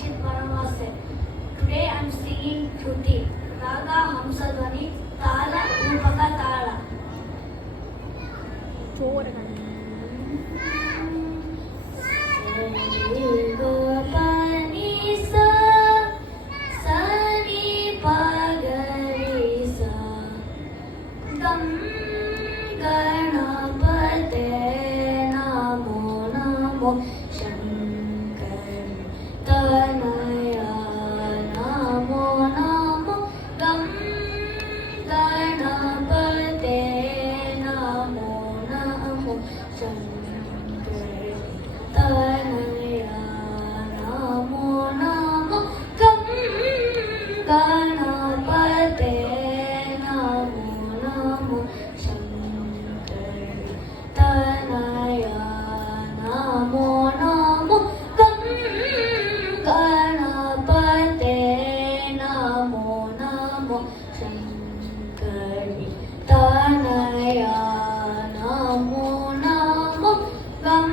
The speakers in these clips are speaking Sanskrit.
Anchit Varanvase. Today I am singing Shruti, Raga Hamsadhwani, Tala Rupaka Tala. Ganapate Namo Namo Shankar Tanaya Namo Namo Gam Ganapate Namo Namo Shankar Tanaya Namo Namo Gam Ganapate Namo Namo Tanaya Namo Namo Gam Ganapate Namo Namo Shankari Tanaya Namo Namo Gam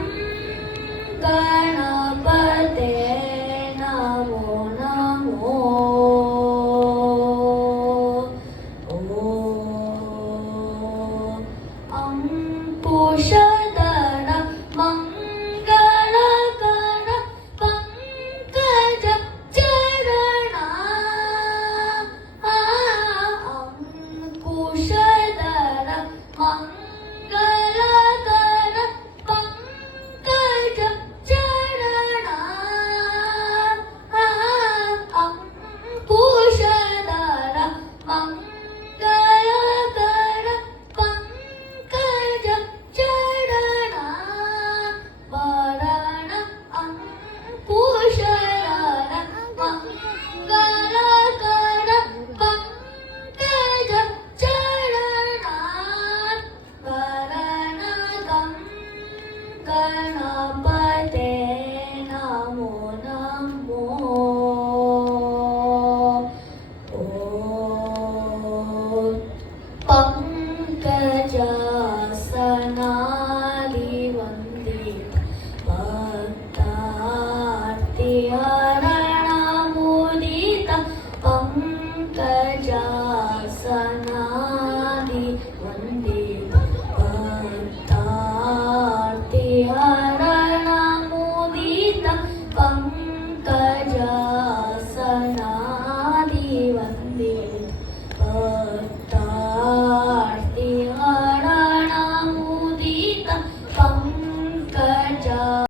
Ganapate Namo Namo Pushadara Mangalakara Pankaja Charana Pushadara Mangalakara Pankaja Charana Pushadara Mangalakara Pankaja Charana Varana Pushadara Mangalakara Pankaja Charana Varana Ganapate